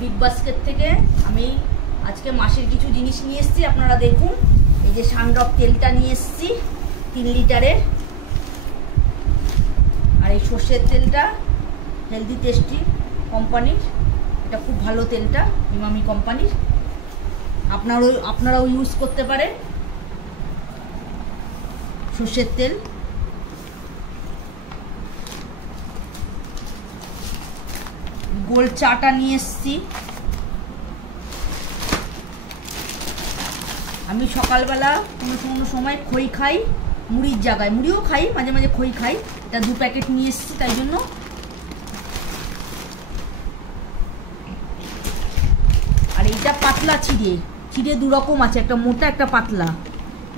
Big basket থেকে আমি আজকে মাসের কিছু জিনিস নিয়ে এসেছি। আপনারা দেখুন, এই যে সানড্রপ তেলটা নিয়ে এসেছি 3 লিটারের, আর এই সর্ষের তেলটা হেলদি টেস্টি কোম্পানির, এটা খুব ভালো তেলটা, ইমামি কোম্পানির, আপনারাও ইউজ করতে পারেন সর্ষের তেল। গোল্ড চাটা নিয়ে এসেছি। আমি সকালবেলা কোনো সময় খই খাই মুড়ির জায়গায়, মুড়িও খাই মাঝে মাঝে, খই খাই। এটা 2 প্যাকেট নিয়ে এসেছি তাই জন্য। আর এইটা পাতলা চিড়ে, চিড়ে 2 রকম আছে, একটা মোটা একটা পাতলা।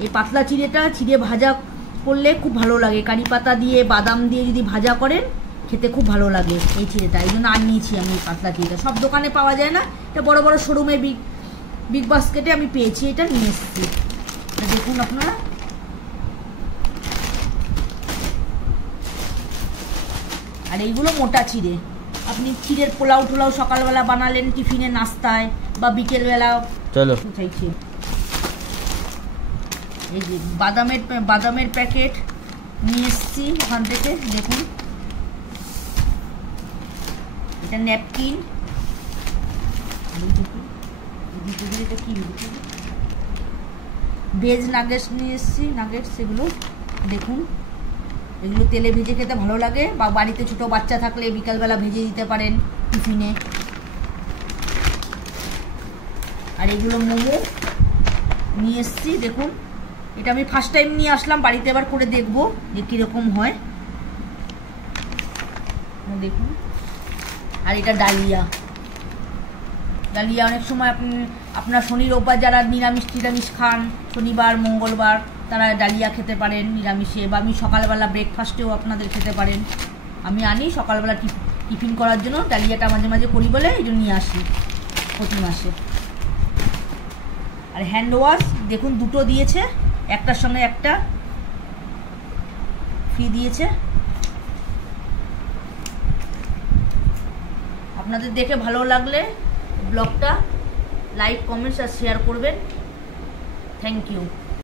এই পাতলা চিড়েটা চিড়ে ভাজা করলে খুব ভালো লাগে, কারি পাতা দিয়ে বাদাম দিয়ে যদি ভাজা করেন খেতে খুব ভালো লাগে এই চিড়েটা। এই জন্য আর নিয়েছি আমি এই পাতলা চিড়েটা, সব দোকানে পাওয়া যায় না, এটা বড় বড় শোরুমে বিগ বাস্কেটে আমি পেয়েছি, এটা নিয়ে এসেছি। দেখুন আপনারা, আর এইগুলো মোটা চিড়ে। আপনি চিড়ের পোলাও টোলাও সকালবেলা বানালেন টিফিনে, নাস্তায় বা বিকেলবেলা চাইছে। এই যে বাদামের প্যাকেট নিয়ে এসেছি ওখান থেকে, দেখুন এটা ন্যাপকিন। কি ভেজ নাগেটস নিয়ে এসেছি, নাগেটস এগুলো দেখুন, এগুলো তেলে ভেজে খেতে ভালো লাগে, বা বাড়িতে ছোট বাচ্চা থাকলে বিকালবেলা ভেজে দিতে পারেন টিফিনে। আর এগুলো মোমো নিয়ে এসেছি, দেখুন এটা আমি ফার্স্ট টাইম নিয়ে আসলাম, বাড়িতে এবার করে দেখবো যে কীরকম হয়, দেখুন। আর এটা ডালিয়া অনেক সময় আপনার শনি রোববার যারা নিরামিষ খান, শনিবার মঙ্গলবার, তারা ডালিয়া খেতে পারেন নিরামিষে, বা আমি সকালবেলা ব্রেকফাস্টেও আপনাদের খেতে পারেন। আমি আনি সকালবেলা টিফিন করার জন্য, ডালিয়াটা মাঝে মাঝে করি বলে এই জন্য নিয়ে আসি প্রতি মাসে। আর হ্যান্ড ওয়াশ দেখুন 2টো দিয়েছে, একটার সঙ্গে একটা ফ্রি দিয়েছে। আপনাদের দেখে ভালো লাগলে ব্লগটা লাইক, কমেন্টস আর শেয়ার করবেন। Thank you.